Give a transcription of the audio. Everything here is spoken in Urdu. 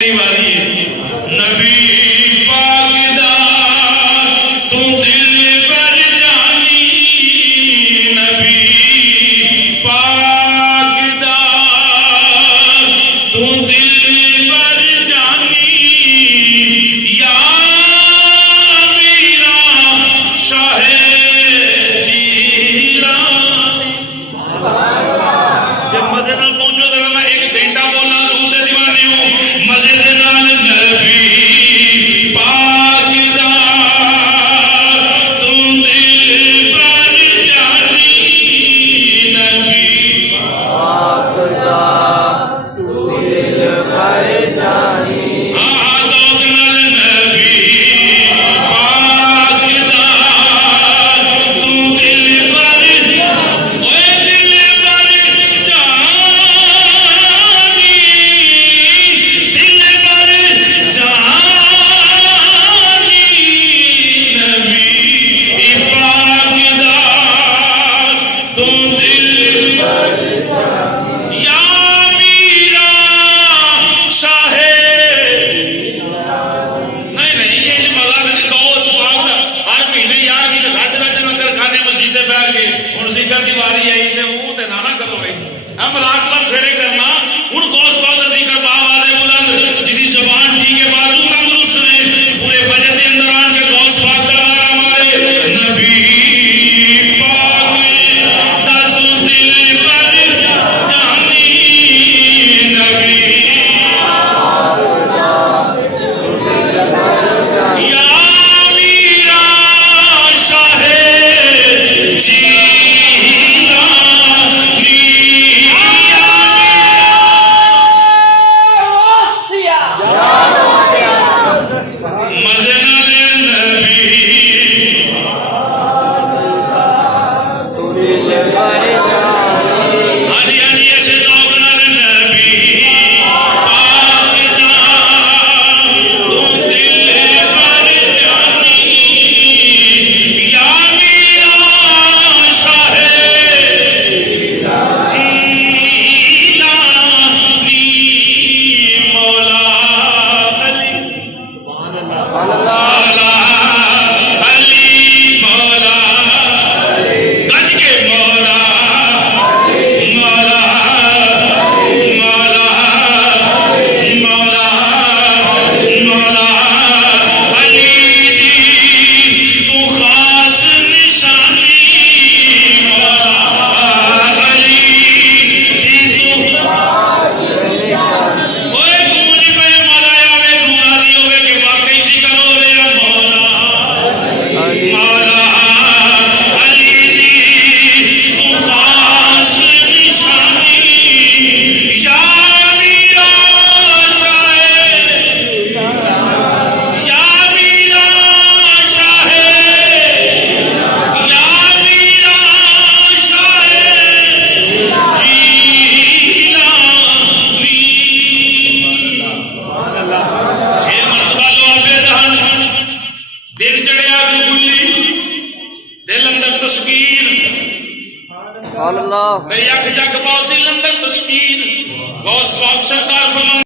والی نبی پاک دا تو دل پر جانی نبی پاک دا تو دل پر جانی یا میرا شاہ جیلانی جب مزے نال پہنچو تو میں ایک گھنٹہ بولا دوسرے دیوانے ہوں مزے دے نال نبی پاک دا تم دل پر جانی نبی پاک دا تم دل پر جانی ذوق نال نبی پاک دا تم دل پر اوے دل پر جانی دل پر جانی نبی پاک دا تم دل پر جانی یا میرا شاہ نہیں یہ جو مزاق ہے غوث پاک دا ہر مہینے یار کی رج رج لنگر کھانے مسجدے بیٹھ کے ہن ذکر دی واری آئی تے منہ تے نہ کرو بھائی ہم مراقبہ سویرے کرنا ہن غوث پاک دا ذکر باواز بلند جدی زبان ٹھیک ہے بازو تندرست نے پورے بجٹ دے اندر آن کے غوث پاک دا نعرہ مارے نبی پاک دا تو دل پر جانی نبی یا میرا شاہ جیلانی مزے نال نبی ہری ہری ایسے ذوق نال نبی پاک دا تم دل پر جانی یا میرا شاہ جیلانی مولا علی مولا علی مولا گنج کے مولا مولا مولا مولا مولا علی دی تو خاص نشانی مولا علی دی تو اوے گونج پہ مزہ آوے گونگا دی ہوے کہ واقعی ذکر ہو رہا مولا مولا علی دی تو خاص نشانی یا میرا شاہ یا میرا شاہ یا میرا شاہ جیلانی چھ مرتبہ لو بے دہن دن چڑھیا گلی دل اندر تسکین اللہ میری اکھ جگ پاؤ دل اندر تسکین غوث پاک سرکار فرمان